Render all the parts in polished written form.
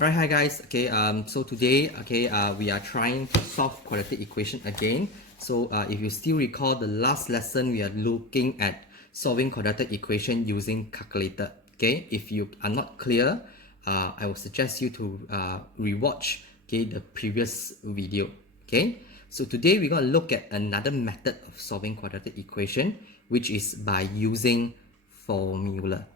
Alright, hi guys. Okay, so today, we are trying to solve quadratic equation again. So if you still recall the last lesson, we are looking at solving quadratic equation using calculator. Okay, if you are not clear, I will suggest you to rewatch the previous video. Okay, so today we're going to look at another method of solving quadratic equation, which is by using formula.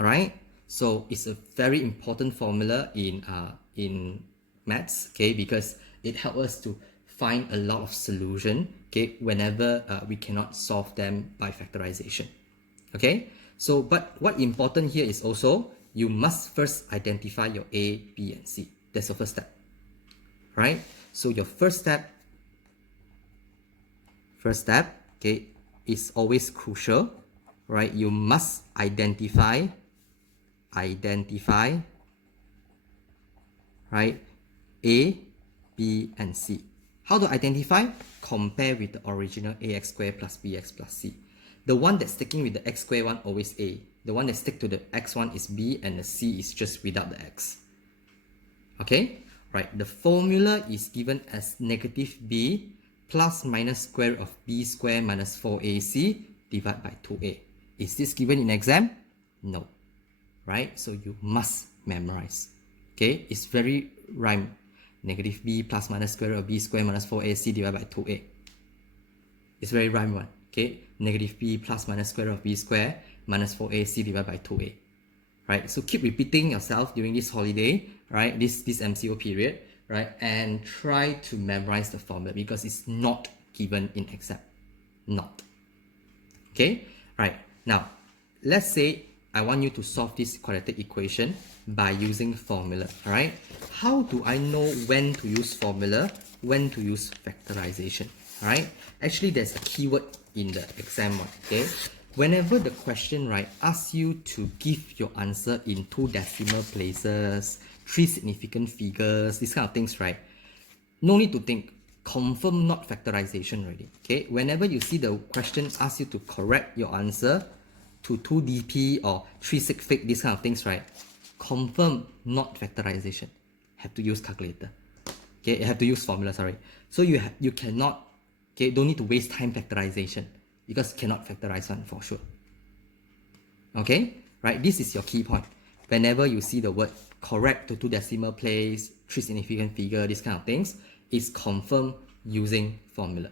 Alright, so it's a very important formula in maths, okay, because it helps us to find a lot of solution, okay, whenever we cannot solve them by factorization. Okay, so but what important here is also you must first identify your A, B, and C. That's the first step. Right? So your first step, okay, is always crucial. Right? You must identify, right, A, B, and C. How to identify? Compare with the original ax squared plus bx plus c. The one that's sticking with the x squared one always A. The one that stick to the x one is B, and the c is just without the x. Okay? Right, the formula is given as negative b plus minus square root of b squared minus 4ac divided by 2a. Is this given in exam? No. Right? So you must memorize. Okay? It's very rhyme. Negative b plus minus square root of b squared minus 4ac divided by 2a. It's very rhyme one. Okay? Negative b plus minus square root of b squared minus 4ac divided by 2a. Right? So keep repeating yourself during this holiday, right? This MCO period, right? And try to memorize the formula because it's not given in exam. Not. Okay? Right. Now, let's say I want you to solve this quadratic equation by using formula, alright? How do I know when to use formula, when to use factorization, alright? Actually, there's a keyword in the exam one, okay? Whenever the question, right, asks you to give your answer in 2 decimal places, 3 significant figures, these kind of things, right? No need to think. Confirm not factorization already, okay? Whenever you see the question ask you to correct your answer to 2dp or 3 sig fig, these kind of things, right? Confirm not factorization. Have to use calculator. Okay, you have to use formula, sorry. So you cannot, okay, don't need to waste time factorization because cannot factorize one for sure. Okay, right? This is your key point. Whenever you see the word correct to 2 decimal place, 3 significant figure, these kind of things, is confirmed using formula.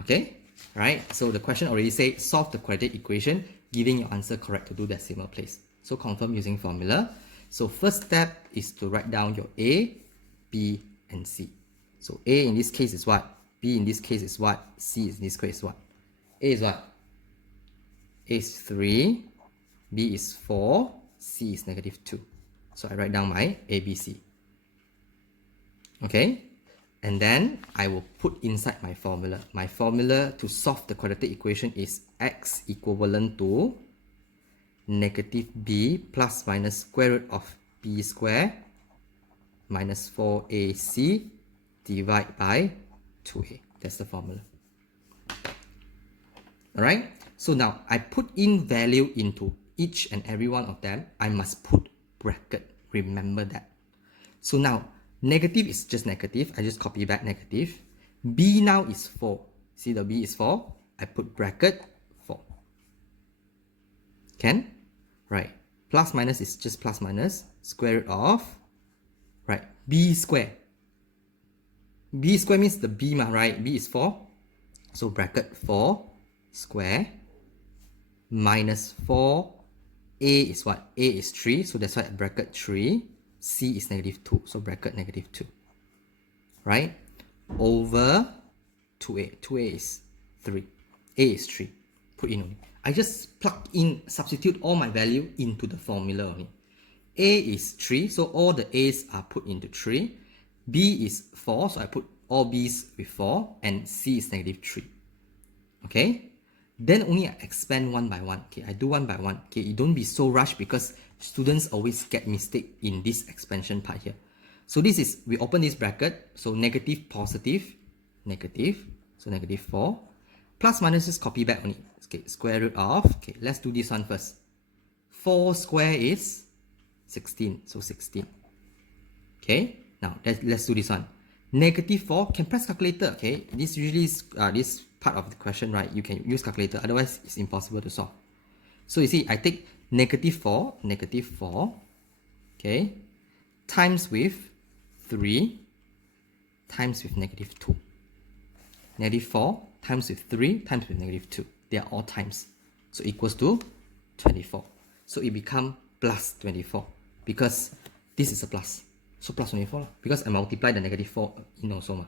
Okay, right? So the question already said solve the quadratic equation giving your answer correct to 2 decimal place. So confirm using formula. So first step is to write down your A, B, and C. So A in this case is what? B in this case is what? C in this case is what? A is what? A is 3, B is 4, C is negative 2. So I write down my A, B, C. Okay, and then I will put inside my formula. My formula to solve the quadratic equation is x equivalent to negative b plus minus square root of b squared minus 4ac divided by 2a. That's the formula. Alright, so now I put in value into each and every one of them. I must put bracket. Remember that. So now, negative is just negative. I just copy back negative. B now is 4. See the B is 4. I put bracket 4. Can? Right. Plus minus is just plus minus. Square root of, right, B square. B square means the B, right? B is 4. So bracket 4 square minus 4. A is what? A is 3. So that's why bracket 3. C is negative 2, so bracket negative 2, right? Over 2a. 2a is 3. A is 3. Put in only. I just plug in, substitute all my value into the formula only. A is 3, so all the A's are put into 3. B is 4, so I put all B's with 4. And C is negative 3. Okay? Then only I expand one by one. Okay, I do one by one. Okay, you don't be so rushed because students always get mistake in this expansion part here. So this is, we open this bracket, so negative, positive, negative, so negative 4. Plus minus just copy back only. Okay, square root of, okay, let's do this one first. 4 square is 16. So 16. Okay, now let's do this one. Negative 4, can press calculator. Okay, this usually is this part of the question, right? You can use calculator, otherwise it's impossible to solve. So you see, I take negative 4, okay, times with 3 times with negative 2. Negative 4 times with 3 times with negative 2. They are all times. So equals to 24. So it becomes plus 24 because this is a plus. So plus 24 because I multiply the negative 4 in also.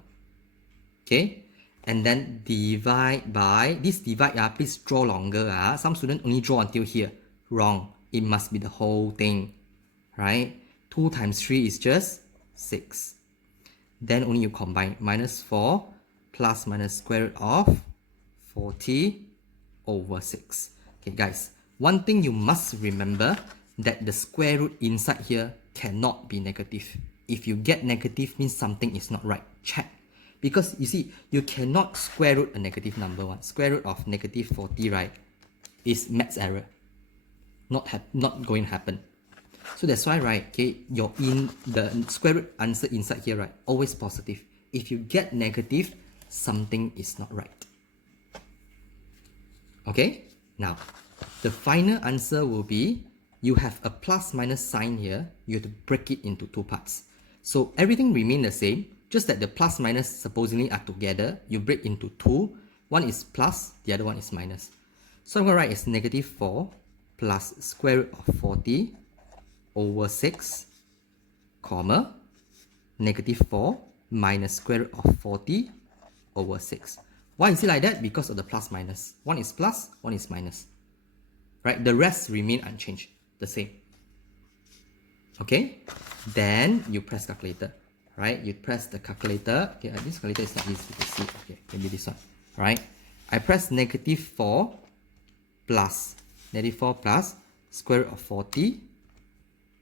Okay? And then divide by, this divide, please draw longer. Some students only draw until here. Wrong. It must be the whole thing. Right? 2 times 3 is just 6. Then only you combine minus 4 plus minus square root of 40 over 6. Okay guys, one thing you must remember that the square root inside here cannot be negative. If you get negative means something is not right. Check. Because you see, you cannot square root a negative number. Square root of negative 40, right, is maths error. Not going to happen. So that's why, right, okay, you're in the square root answer inside here, right, always positive. If you get negative, something is not right. Okay, now the final answer will be, you have a plus minus sign here, you have to break it into 2 parts. So everything remain the same, just that the plus minus supposedly are together, you break into 2. One is plus, the other one is minus. So I'm going to write as negative 4 plus square root of 40 over 6, comma, negative 4 minus square root of 40 over 6. Why is it like that? Because of the plus minus. One is plus, one is minus. Right? The rest remain unchanged, the same. Okay? Then you press calculator. Right? You press the calculator. Okay, this calculator is not easy to see. Okay, maybe this one. Right? I press negative 4 plus square root of 40.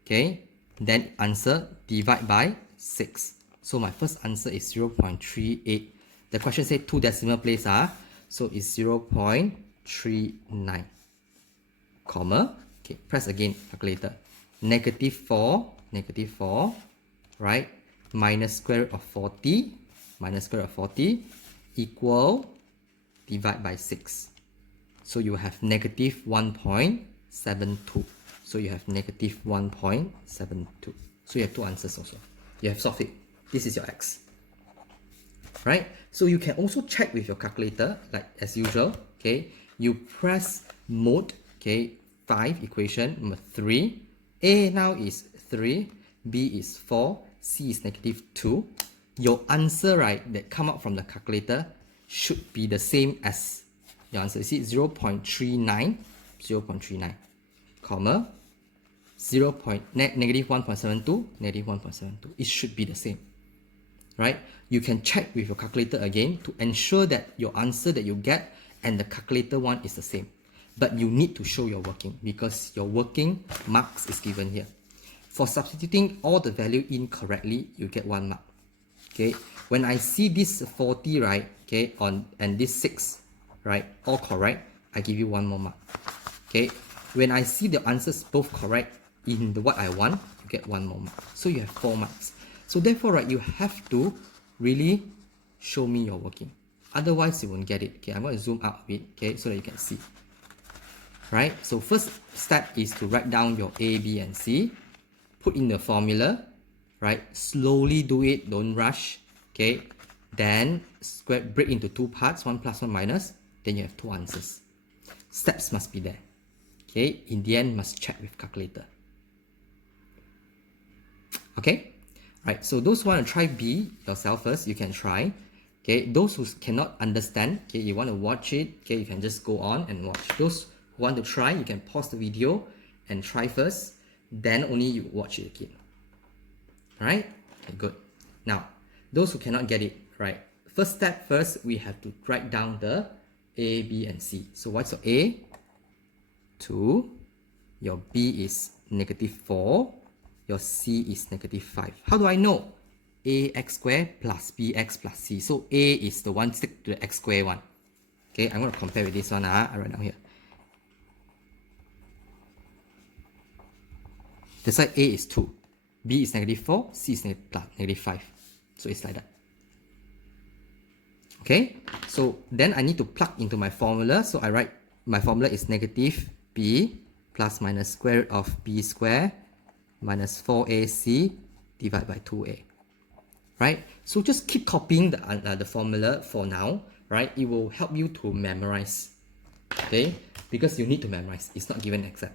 Okay? Then answer divide by 6. So my first answer is 0.38. The question said 2 decimal place, so it's 0.39, comma, okay, press again, calculator, negative 4, right, minus square root of 40, equal, divide by 6. So you have negative 1.72. So you have negative 1.72. So you have 2 answers also. You have solved it. This is your x. Right? So you can also check with your calculator, like as usual. Okay, you press mode. Okay, 5 equation number 3. A now is 3, B is 4, C is negative 2. Your answer, right, that come out from the calculator should be the same as your answer. You see, 0.39, comma, negative 1.72. It should be the same. Right? You can check with your calculator again to ensure that your answer that you get and the calculator one is the same. But you need to show your working because your working marks is given here. For substituting all the value in correctly, you get 1 mark. Okay, when I see this 40, right, okay, and this 6, right, all correct, I give you 1 more mark. Okay, when I see the answers both correct in the what I want, you get 1 more mark. So you have 4 marks. So therefore, right, you have to really show me your working. Otherwise, you won't get it. Okay, I'm going to zoom out a bit, okay, so that you can see. Right, so first step is to write down your A, B, and C. Put in the formula, right? Slowly do it, don't rush, okay? Then break into 2 parts, 1 plus, 1 minus. Then you have 2 answers. Steps must be there, okay? In the end, must check with calculator. Okay? Right, so those who want to try B yourself first, you can try. Okay, those who cannot understand, okay, you want to watch it, okay, you can just go on and watch. Those who want to try, you can pause the video and try first, then only you watch it again. Alright? Okay, good. Now, those who cannot get it, right, first step first, we have to write down the A, B, and C. So what's your A? 2. Your B is negative 4. Your C is negative 5. How do I know? Ax squared plus bx plus c. So A is the one stick to the x squared one. Okay, I'm going to compare with this one. I write down here. That's why A is 2, B is -4, C is -5. So it's like that. Okay, so then I need to plug into my formula. So I write my formula is negative B plus minus square root of B square minus 4AC divided by 2A. Right? So just keep copying the formula for now. Right? It will help you to memorize. Okay? Because you need to memorize. It's not given exam.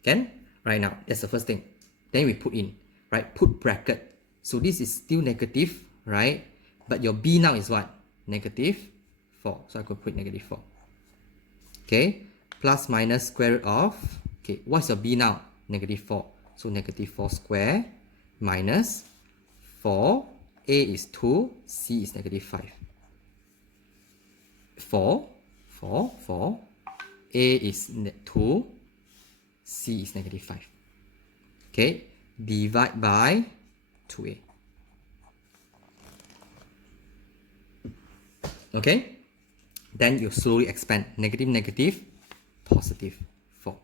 Okay? Right now, that's the first thing. Then we put in. Right? Put bracket. So this is still negative. Right? But your B now is what? -4. So I could put -4. Okay? Plus minus square root of, okay, what's your B now? -4. So -4 square minus 4. A is 2, C is -5. 4. A is 2, C is -5. Okay? Divide by 2A. Okay? Then you slowly expand. Negative, positive 4.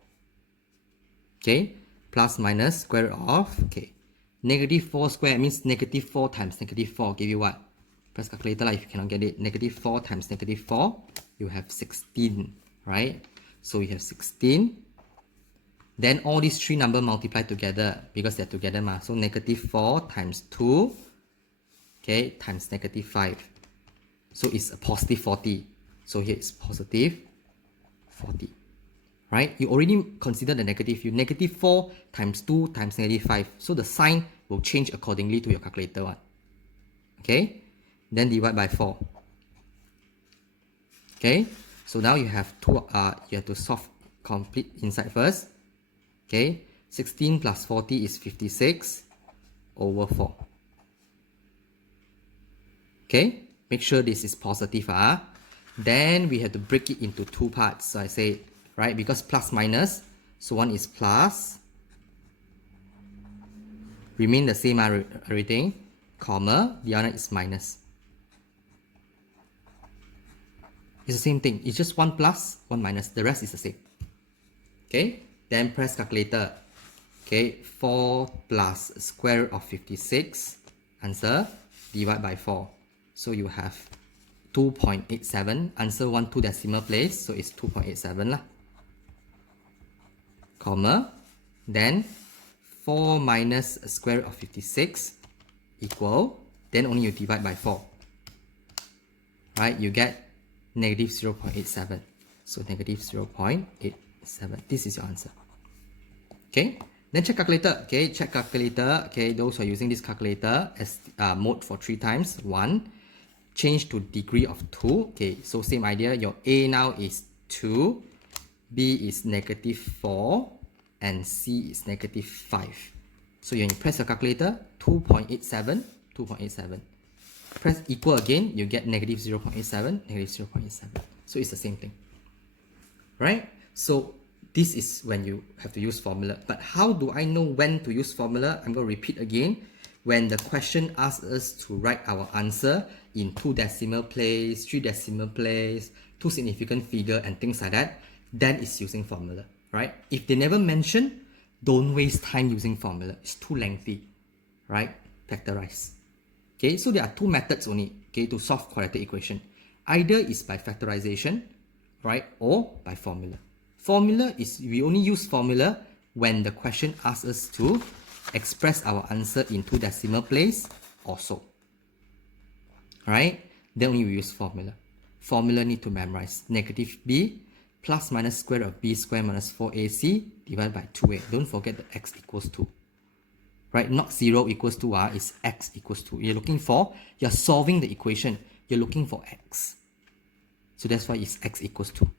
Okay? Plus minus square root of, okay, -4 square means -4 times -4 give you what? Press calculator if you cannot get it. -4 times -4, you have 16, right? So you have 16. Then all these three numbers multiply together because they're together. So -4 times 2, okay, times -5. So it's a positive 40. So here it's positive 40. Right? You already consider the negative. You -4 times 2 times -5. So the sign will change accordingly to your calculator one. Okay? Then divide by 4. Okay? So now you have you have to solve complete inside first. Okay? 16 plus 40 is 56 over 4. Okay? Make sure this is positive. Then we have to break it into two parts. So I say, right, because plus minus, so one is plus, remain the same everything, comma, the other is minus. It's the same thing. It's just one plus, one minus. The rest is the same. Okay? Then press calculator. Okay? 4 plus square root of 56. Answer. Divide by 4. So you have 2.87. Answer 1 2 decimal place. So it's 2.87 lah. Comma. Then 4 minus square root of 56 equal. Then only you divide by 4. Right? You get negative 0.87. So negative 0.87. This is your answer. Okay. Then check calculator. Okay. Check calculator. Okay. Those who are using this calculator as mode for 3 times. 1. Change to degree of 2. Okay. So same idea. Your A now is 2. B is negative 4. And C is negative 5. So you press your calculator. 2.87. 2.87. Press equal again, you get negative 0.87, negative 0.87. So it's the same thing. Right? So this is when you have to use formula. But how do I know when to use formula? I'm going to repeat again. When the question asks us to write our answer in 2 decimal place, 3 decimal place, 2 significant figure and things like that, then it's using formula. Right? If they never mention, don't waste time using formula. It's too lengthy. Right? Factorize. Okay, so there are 2 methods only, okay, to solve quadratic equation. Either is by factorization, right, or by formula. Formula is, we only use formula when the question asks us to express our answer in 2 decimal place or so. Right? Then only we use formula. Formula need to memorize. Negative b plus minus square root of b square minus 4ac divided by 2a. Don't forget the x equals 2. Right, not 0 equals 2, it's x equals 2. You're solving the equation, you're looking for x. So that's why it's x equals 2.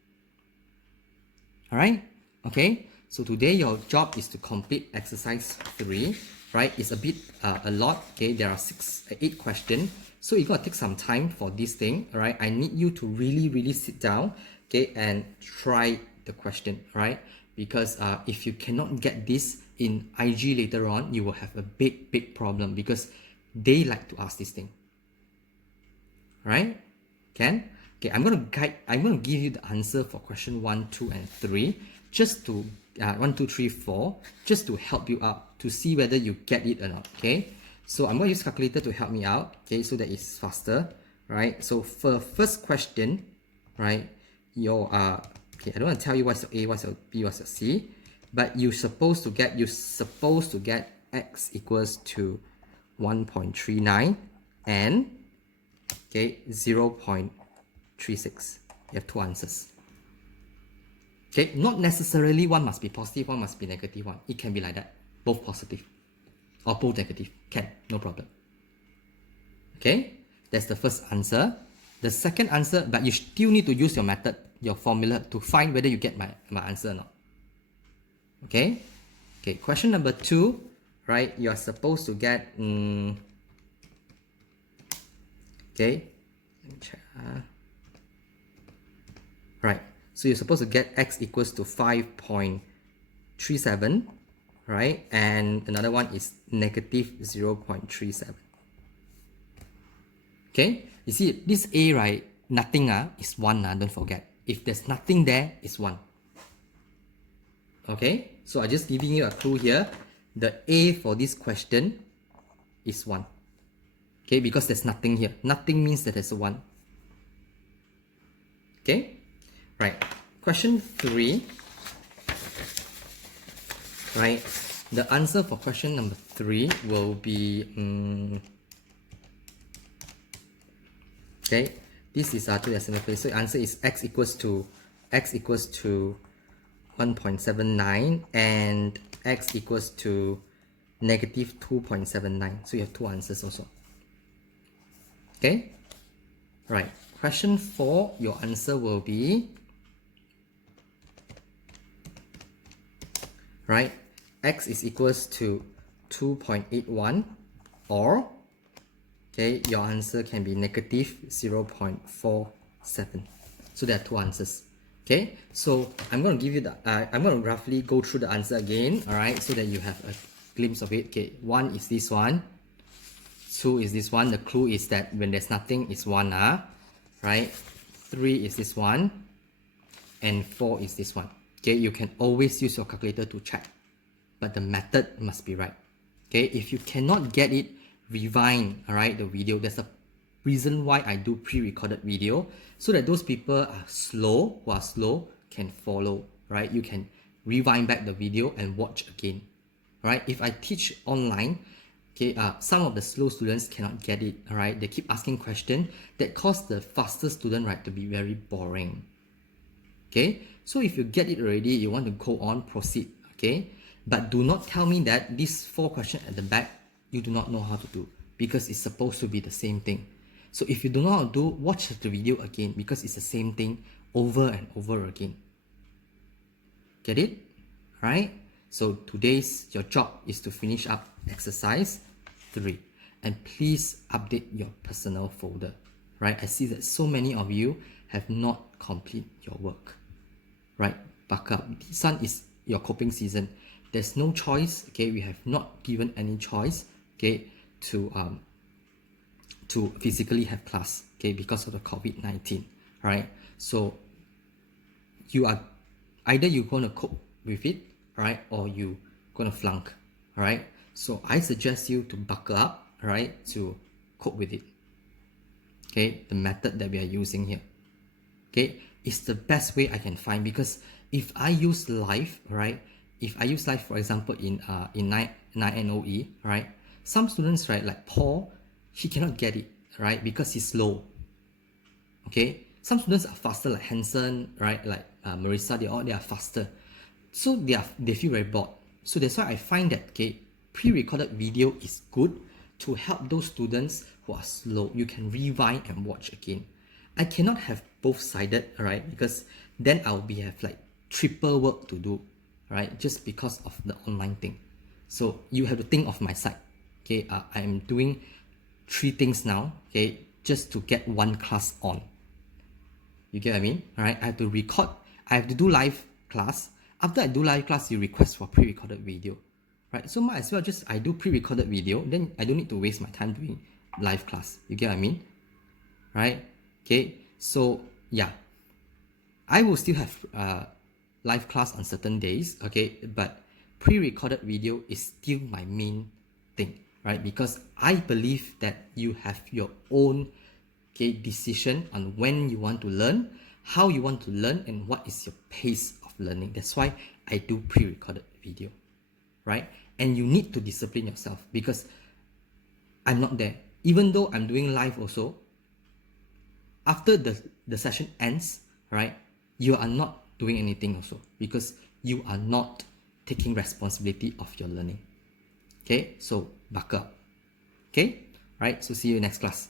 Alright, okay, so today your job is to complete exercise 3, right? It's a bit, a lot, okay, there are 8 questions. So you're going to take some time for this thing, alright? I need you to really sit down, okay, and try the question, right? Because if you cannot get this in IG later on, you will have a big problem because they like to ask this thing. Right? Can? Okay, I'm going to give you the answer for question 1, 2, and 3 just to 1, 2, 3, 4, just to help you out, to see whether you get it or not, okay? So I'm going to use calculator to help me out, okay, so that it's faster, right? So for first question, right, your, okay, I don't want to tell you what's your A, what's your B, what's your C, but you're supposed to get x equals to 1.39 and, okay, 0.36. You have two answers. Okay, not necessarily one must be positive, one must be negative one. It can be like that, both positive or both negative, can, no problem. Okay, that's the first answer. The second answer, but you still need to use your method, your formula to find whether you get my answer or not. Okay, okay, question number 2, right, you're supposed to get, okay, let me check. Right, so you're supposed to get x equals to 5.37, right? And another one is negative 0.37. Okay, you see this A, right, nothing is 1, don't forget. If there's nothing there, it's 1. Okay, so I'm just giving you a clue here. The A for this question is 1. Okay, because there's nothing here. Nothing means that there's a 1. Okay, right. Question 3, right? The answer for question number 3 will be, okay, this is to decimal place. So the answer is x equals to 1.79 and x equals to negative 2.79. So you have two answers also. Okay, right. Question 4, your answer will be, right, x is equals to 2.81, or, okay, your answer can be negative 0.47. So there are two answers. Okay, so I'm going to give you the, I'm going to roughly go through the answer again, alright, so that you have a glimpse of it. Okay, 1 is this one, 2 is this one. The clue is that when there's nothing, it's 1, right? 3 is this one, and 4 is this one. Okay, you can always use your calculator to check, but the method must be right. Okay, if you cannot get it, rewind, alright, the video. There's a reason why I do pre-recorded video, so that those people who are slow can follow, right? You can rewind back the video and watch again, right? If I teach online, okay, some of the slow students cannot get it, alright? They keep asking questions that cause the faster student, right, to be very boring. Okay, so if you get it already, you want to go on, proceed, okay? But do not tell me that these 4 questions at the back, you do not know how to do, because it's supposed to be the same thing. So if you don't know how to do, watch the video again, because it's the same thing over and over again. Get it? Right? So today's, your job is to finish up exercise 3. And please update your personal folder. Right? I see that so many of you have not completed your work. Right? Buck up. This one is your coping season. There's no choice. Okay, we have not given any choice. Okay, to physically have class. Okay, because of the COVID-19. Right? So you are either you're gonna cope with it, right, or you gonna flunk. Right? So I suggest you to buckle up, right, to cope with it. Okay, the method that we are using here. Okay, it's the best way I can find, because if I use live, right, if I use live, for example, in 9NOE, right, some students, right, like Paul, he cannot get it, right, because he's slow. Okay, some students are faster, like Hanson, right, like Marissa, they are faster, so they feel very bored. So that's why I find that, okay, pre-recorded video is good to help those students who are slow. You can rewind and watch again. I cannot have both sided, right, because then I'll have like triple work to do, right, just because of the online thing. So you have to think of my side. Okay, I'm doing 3 things now, okay, just to get 1 class on. You get what I mean? Alright, I have to record, I have to do live class. After I do live class, you request for pre-recorded video, right? So might as well just I do pre-recorded video, then I don't need to waste my time doing live class. You get what I mean? Right? Okay, so yeah, I will still have live class on certain days, okay, but pre-recorded video is still my main thing, right? Because I believe that you have your own, okay, decision on when you want to learn, how you want to learn, and what is your pace of learning. That's why I do pre-recorded video, right? And you need to discipline yourself because I'm not there. Even though I'm doing live also, after the session ends, right, you are not doing anything also because you are not taking responsibility of your learning. Okay, so buckle up. Okay, right, so see you next class.